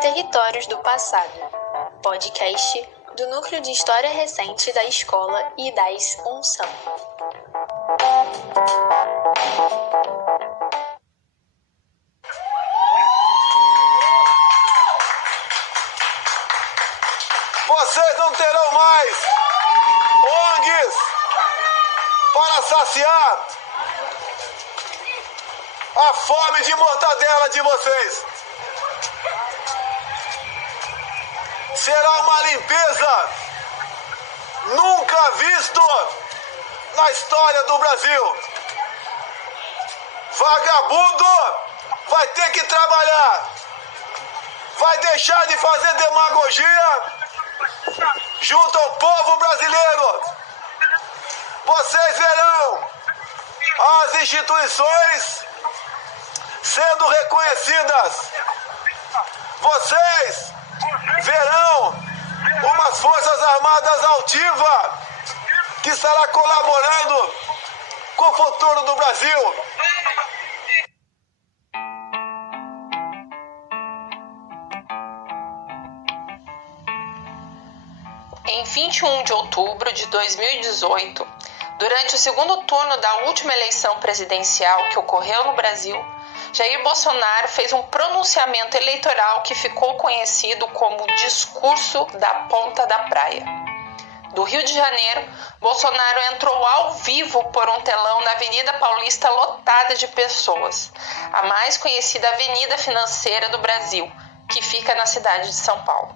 Territórios do Passado, podcast do Núcleo de História Recente da Escola IDAIS Unção. Vocês não terão mais ONGs para saciar a fome de mortadela de vocês. Será uma limpeza nunca visto na história do Brasil. Vagabundo vai ter que trabalhar, vai deixar de fazer demagogia junto ao povo brasileiro. Vocês verão as instituições sendo reconhecidas. Vocês verão umas Forças Armadas altivas que estará colaborando com o futuro do Brasil. Em 21 de outubro de 2018, durante o segundo turno da última eleição presidencial que ocorreu no Brasil, Jair Bolsonaro fez um pronunciamento eleitoral que ficou conhecido como Discurso da Ponta da Praia. Do Rio de Janeiro, Bolsonaro entrou ao vivo por um telão na Avenida Paulista lotada de pessoas, a mais conhecida avenida financeira do Brasil, que fica na cidade de São Paulo.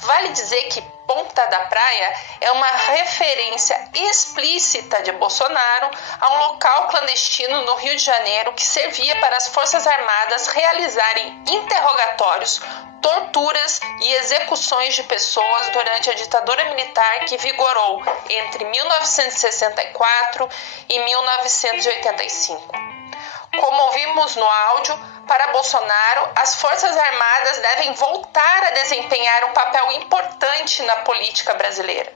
Vale dizer que Ponta da Praia é uma referência explícita de Bolsonaro a um local clandestino no Rio de Janeiro que servia para as Forças Armadas realizarem interrogatórios, torturas e execuções de pessoas durante a ditadura militar que vigorou entre 1964 e 1985. Como ouvimos no áudio, para Bolsonaro, as Forças Armadas devem voltar a desempenhar um papel importante na política brasileira.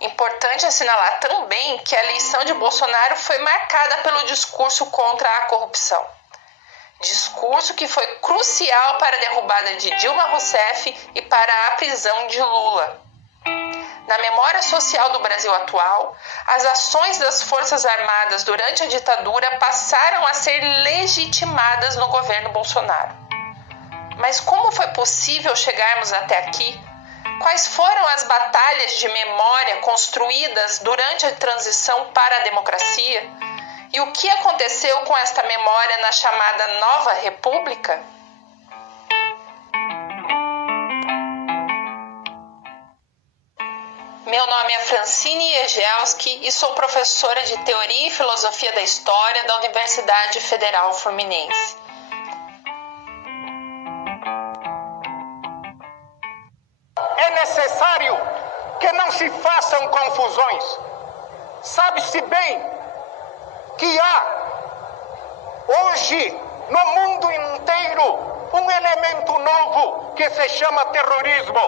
Importante assinalar também que a eleição de Bolsonaro foi marcada pelo discurso contra a corrupção. Discurso que foi crucial para a derrubada de Dilma Rousseff e para a prisão de Lula. Na memória social do Brasil atual, as ações das Forças Armadas durante a ditadura passaram a ser legitimadas no governo Bolsonaro. Mas como foi possível chegarmos até aqui? Quais foram as batalhas de memória construídas durante a transição para a democracia? E o que aconteceu com esta memória na chamada Nova República? Meu nome é Francine Egelski e sou professora de Teoria e Filosofia da História da Universidade Federal Fluminense. É necessário que não se façam confusões. Sabe-se bem que há hoje no mundo inteiro um elemento novo que se chama terrorismo.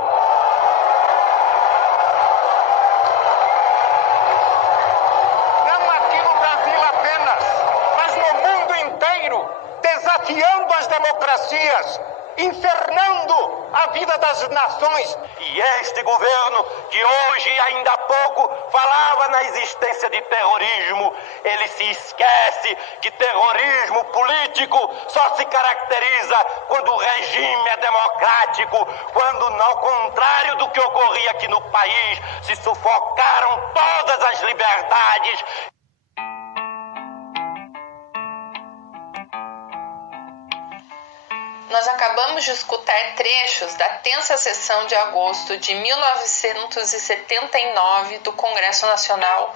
Desafiando as democracias, infernando a vida das nações. E este governo, que hoje, ainda há pouco, falava na existência de terrorismo, ele se esquece que terrorismo político só se caracteriza quando o regime é democrático, quando, ao contrário do que ocorria aqui no país, se sufocaram todas as liberdades. Nós acabamos de escutar trechos da tensa sessão de agosto de 1979 do Congresso Nacional,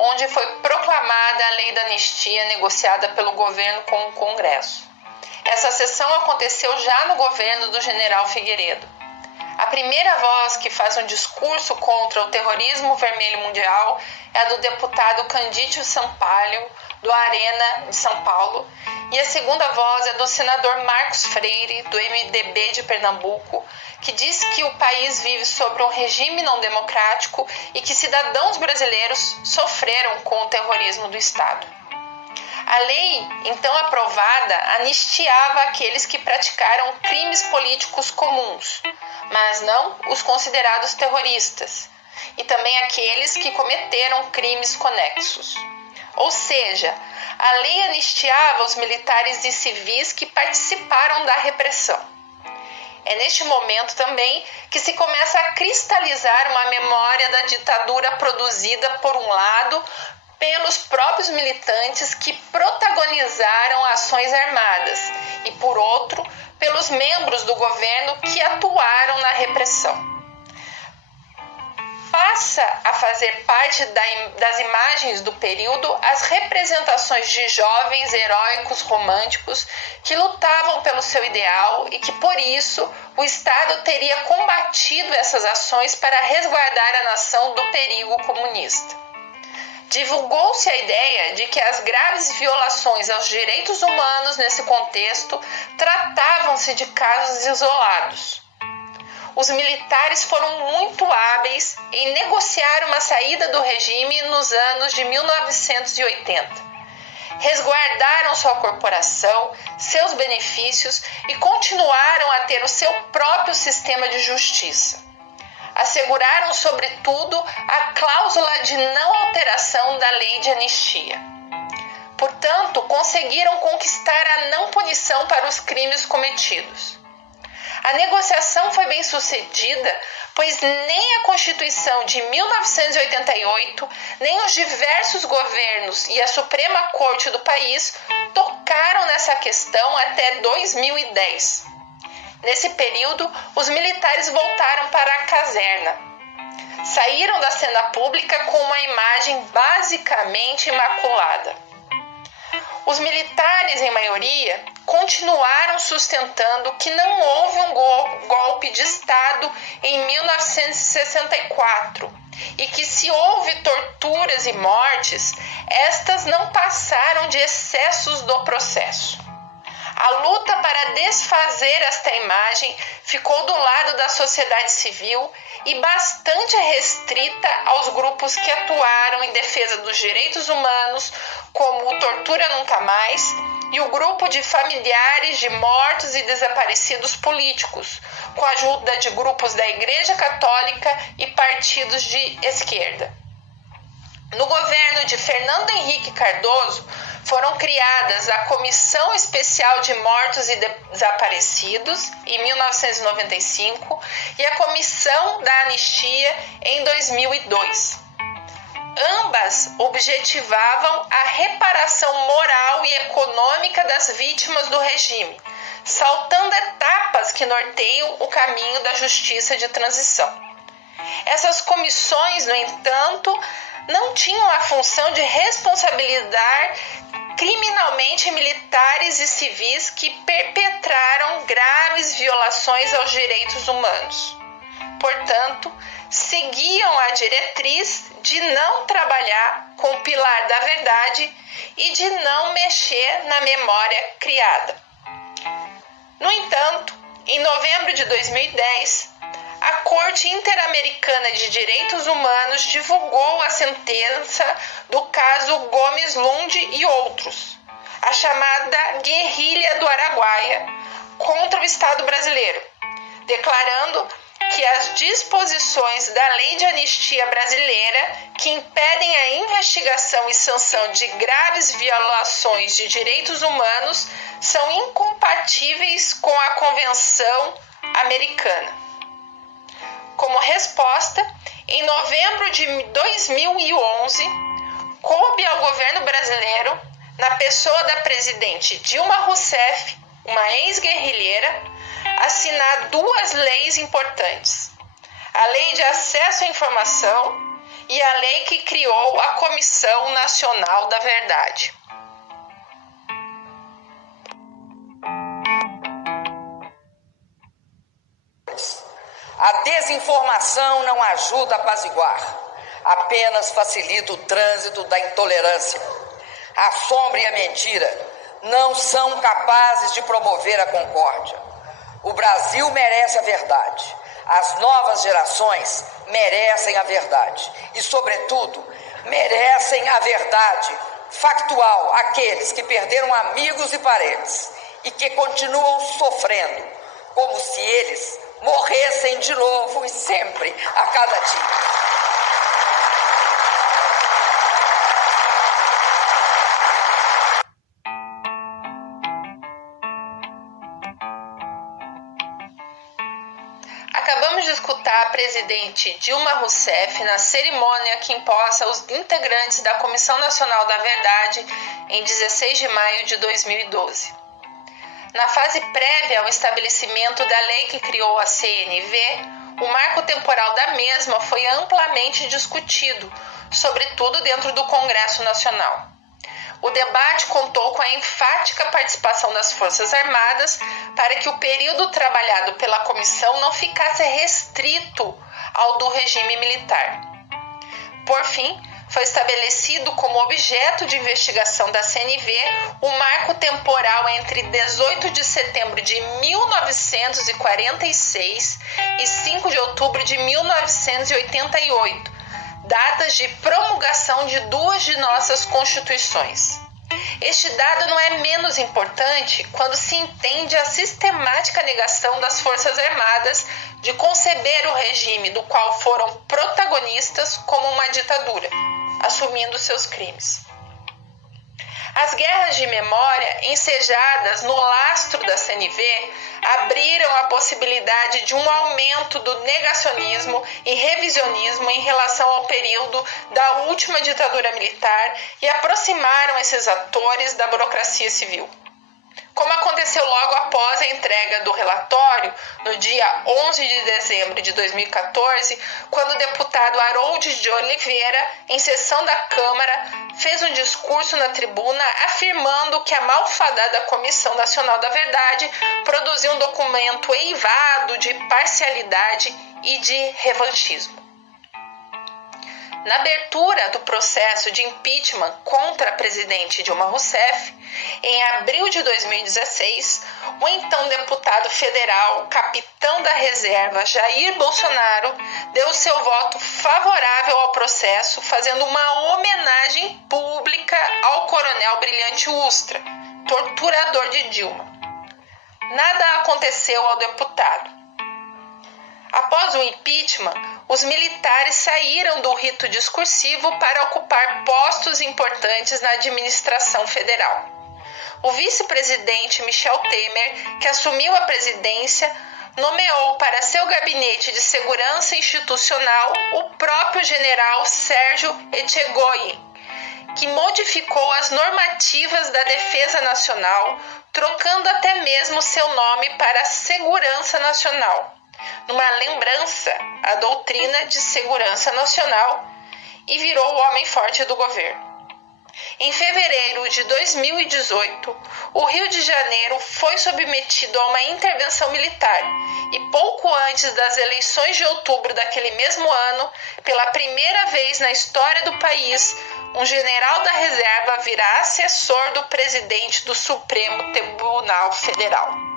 onde foi proclamada a Lei da Anistia negociada pelo governo com o Congresso. Essa sessão aconteceu já no governo do general Figueiredo. A primeira voz que faz um discurso contra o terrorismo vermelho mundial é a do deputado Candídio Sampaio, do Arena de São Paulo, e a segunda voz é do senador Marcos Freire, do MDB de Pernambuco, que diz que o país vive sob um regime não democrático e que cidadãos brasileiros sofreram com o terrorismo do Estado. A lei, então aprovada, anistiava aqueles que praticaram crimes políticos comuns, mas não os considerados terroristas, e também aqueles que cometeram crimes conexos. Ou seja, a lei anistiava os militares e civis que participaram da repressão. É neste momento também que se começa a cristalizar uma memória da ditadura produzida, por um lado, pelos próprios militantes que protagonizaram ações armadas e, por outro, pelos membros do governo que atuaram na repressão. Passa a fazer parte das imagens do período as representações de jovens heróicos românticos que lutavam pelo seu ideal e que, por isso, o Estado teria combatido essas ações para resguardar a nação do perigo comunista. Divulgou-se a ideia de que as graves violações aos direitos humanos nesse contexto tratavam-se de casos isolados. Os militares foram muito hábeis em negociar uma saída do regime nos anos de 1980. Resguardaram sua corporação, seus benefícios e continuaram a ter o seu próprio sistema de justiça. Asseguraram, sobretudo, a cláusula de não alteração da lei de anistia. Portanto, conseguiram conquistar a não punição para os crimes cometidos. A negociação foi bem sucedida, pois nem a Constituição de 1988, nem os diversos governos e a Suprema Corte do país tocaram nessa questão até 2010. Nesse período, os militares voltaram para a caserna. Saíram da cena pública com uma imagem basicamente imaculada. Os militares, em maioria, continuaram sustentando que não houve um golpe de Estado em 1964 e que, se houve torturas e mortes, estas não passaram de excessos do processo. A luta para desfazer esta imagem ficou do lado da sociedade civil e bastante restrita aos grupos que atuaram em defesa dos direitos humanos, como o Tortura Nunca Mais e o grupo de familiares de mortos e desaparecidos políticos, com a ajuda de grupos da Igreja Católica e partidos de esquerda. No governo de Fernando Henrique Cardoso, foram criadas a Comissão Especial de Mortos e Desaparecidos, em 1995, e a Comissão da Anistia, em 2002. Ambas objetivavam a reparação moral e econômica das vítimas do regime, saltando etapas que norteiam o caminho da justiça de transição. Essas comissões, no entanto, não tinham a função de responsabilizar criminalmente militares e civis que perpetraram graves violações aos direitos humanos. Portanto, seguiam a diretriz de não trabalhar com o pilar da verdade e de não mexer na memória criada. No entanto, em novembro de 2010, a Corte Interamericana de Direitos Humanos divulgou a sentença do caso Gomes Lund e outros, a chamada Guerrilha do Araguaia, contra o Estado brasileiro, declarando que as disposições da Lei de Anistia Brasileira, que impedem a investigação e sanção de graves violações de direitos humanos, são incompatíveis com a Convenção Americana. Como resposta, em novembro de 2011, coube ao governo brasileiro, na pessoa da presidente Dilma Rousseff, uma ex-guerrilheira, assinar duas leis importantes: a Lei de Acesso à Informação e a lei que criou a Comissão Nacional da Verdade. A desinformação não ajuda a apaziguar, apenas facilita o trânsito da intolerância. A sombra e a mentira não são capazes de promover a concórdia. O Brasil merece a verdade. As novas gerações merecem a verdade. E, sobretudo, Merecem a verdade factual aqueles que perderam amigos e parentes e que continuam sofrendo, como se eles morressem de novo e sempre, a cada dia. Acabamos de escutar a presidente Dilma Rousseff na cerimônia que imposta os integrantes da Comissão Nacional da Verdade em 16 de maio de 2012. Na fase prévia ao estabelecimento da lei que criou a CNV, o marco temporal da mesma foi amplamente discutido, sobretudo dentro do Congresso Nacional. O debate contou com a enfática participação das Forças Armadas para que o período trabalhado pela comissão não ficasse restrito ao do regime militar. Por fim, foi estabelecido como objeto de investigação da CNV o marco temporal entre 18 de setembro de 1946 e 5 de outubro de 1988, datas de promulgação de duas de nossas constituições. Este dado não é menos importante quando se entende a sistemática negação das Forças Armadas de conceber o regime do qual foram protagonistas como uma ditadura, assumindo seus crimes. As guerras de memória, ensejadas no lastro da CNV, abriram a possibilidade de um aumento do negacionismo e revisionismo em relação ao período da última ditadura militar e aproximaram esses atores da burocracia civil. Como aconteceu logo após a entrega do relatório, no dia 11 de dezembro de 2014, quando o deputado Harold de Oliveira, em sessão da Câmara, fez um discurso na tribuna afirmando que a malfadada Comissão Nacional da Verdade produziu um documento eivado de parcialidade e de revanchismo. Na abertura do processo de impeachment contra a presidente Dilma Rousseff, em abril de 2016, o então deputado federal, capitão da reserva Jair Bolsonaro, deu seu voto favorável ao processo, fazendo uma homenagem pública ao coronel Brilhante Ustra, torturador de Dilma. Nada aconteceu ao deputado. Após o impeachment, os militares saíram do rito discursivo para ocupar postos importantes na administração federal. O vice-presidente Michel Temer, que assumiu a presidência, nomeou para seu gabinete de segurança institucional o próprio general Sérgio Etchegoyen, que modificou as normativas da Defesa Nacional, trocando até mesmo seu nome para Segurança Nacional, numa lembrança à doutrina de segurança nacional, e virou o homem forte do governo. Em fevereiro de 2018, o Rio de Janeiro foi submetido a uma intervenção militar e pouco antes das eleições de outubro daquele mesmo ano, pela primeira vez na história do país, um general da reserva virá assessor do presidente do Supremo Tribunal Federal.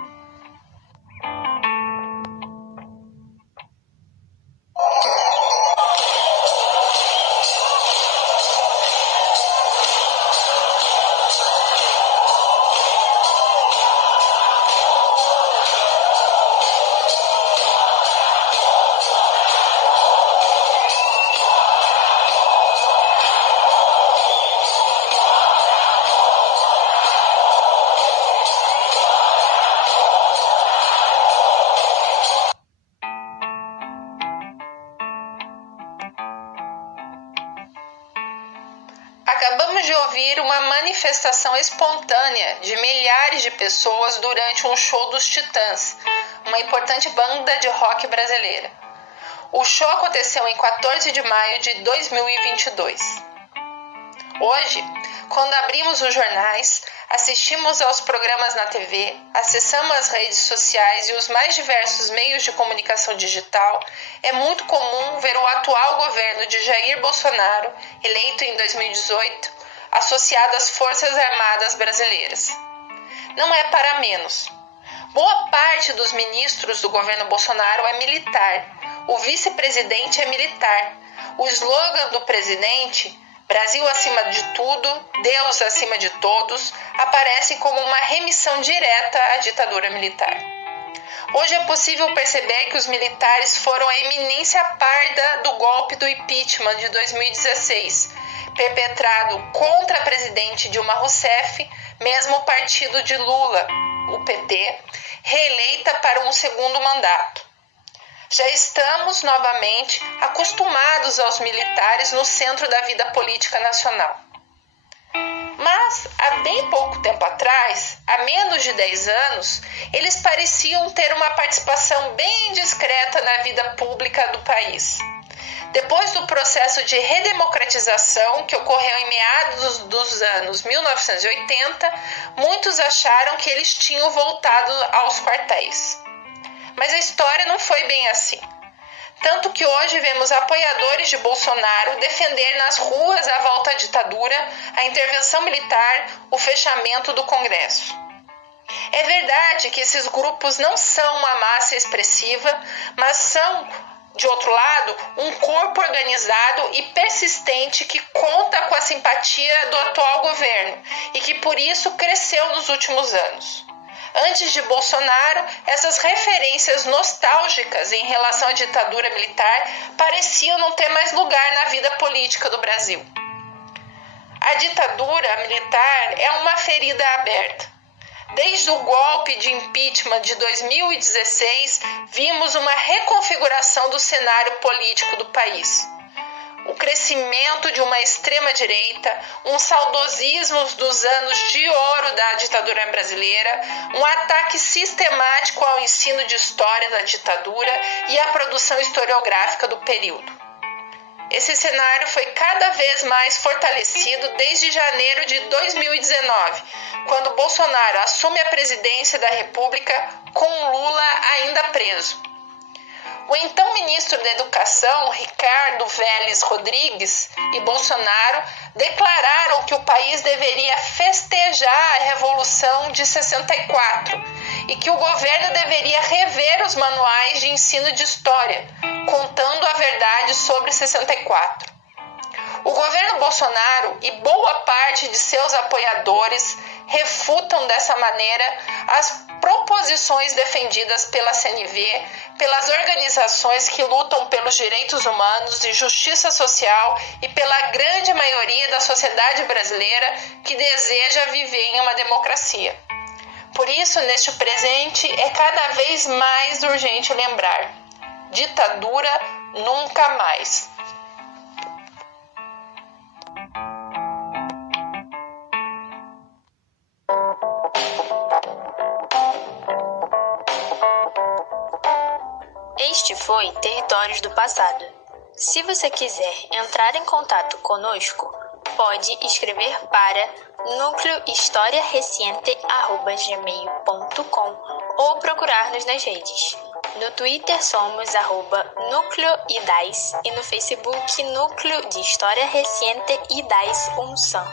Acabamos de ouvir uma manifestação espontânea de milhares de pessoas durante um show dos Titãs, uma importante banda de rock brasileira. O show aconteceu em 14 de maio de 2022. Hoje, quando abrimos os jornais, assistimos aos programas na TV, acessamos as redes sociais e os mais diversos meios de comunicação digital, é muito comum ver o atual governo de Jair Bolsonaro, eleito em 2018, associado às Forças Armadas brasileiras. Não é para menos. Boa parte dos ministros do governo Bolsonaro é militar. O vice-presidente é militar. O slogan do presidente, Brasil acima de tudo, Deus acima de todos, aparece como uma remissão direta à ditadura militar. Hoje é possível perceber que os militares foram a eminência parda do golpe do impeachment de 2016, perpetrado contra a presidente Dilma Rousseff, mesmo o partido de Lula, o PT, reeleita para um segundo mandato. Já estamos novamente acostumados aos militares no centro da vida política nacional. Mas, há bem pouco tempo atrás, há menos de 10 anos, eles pareciam ter uma participação bem discreta na vida pública do país. Depois do processo de redemocratização que ocorreu em meados dos anos 1980, muitos acharam que eles tinham voltado aos quartéis. Mas a história não foi bem assim. Tanto que hoje vemos apoiadores de Bolsonaro defender nas ruas a volta à ditadura, a intervenção militar, o fechamento do Congresso. É verdade que esses grupos não são uma massa expressiva, mas são, de outro lado, um corpo organizado e persistente que conta com a simpatia do atual governo e que por isso cresceu nos últimos anos. Antes de Bolsonaro, essas referências nostálgicas em relação à ditadura militar pareciam não ter mais lugar na vida política do Brasil. A ditadura militar é uma ferida aberta. Desde o golpe de impeachment de 2016, vimos uma reconfiguração do cenário político do país. O crescimento de uma extrema-direita, um saudosismo dos anos de ouro da ditadura brasileira, um ataque sistemático ao ensino de história da ditadura e à produção historiográfica do período. Esse cenário foi cada vez mais fortalecido desde janeiro de 2019, quando Bolsonaro assume a presidência da República com Lula ainda preso. O então ministro da Educação, Ricardo Vélez Rodrigues, e Bolsonaro declararam que o país deveria festejar a Revolução de 64 e que o governo deveria rever os manuais de ensino de história, contando a verdade sobre 64. O governo Bolsonaro e boa parte de seus apoiadores refutam dessa maneira as proposições defendidas pela CNV, pelas organizações que lutam pelos direitos humanos e justiça social e pela grande maioria da sociedade brasileira que deseja viver em uma democracia. Por isso, neste presente, é cada vez mais urgente lembrar: ditadura nunca mais. Este foi Territórios do Passado. Se você quiser entrar em contato conosco, pode escrever para nucleohistoriareciente@gmail.com ou procurar-nos nas redes. No Twitter somos @nucleoidais e no Facebook Núcleo de História Reciente e Dais Unsan.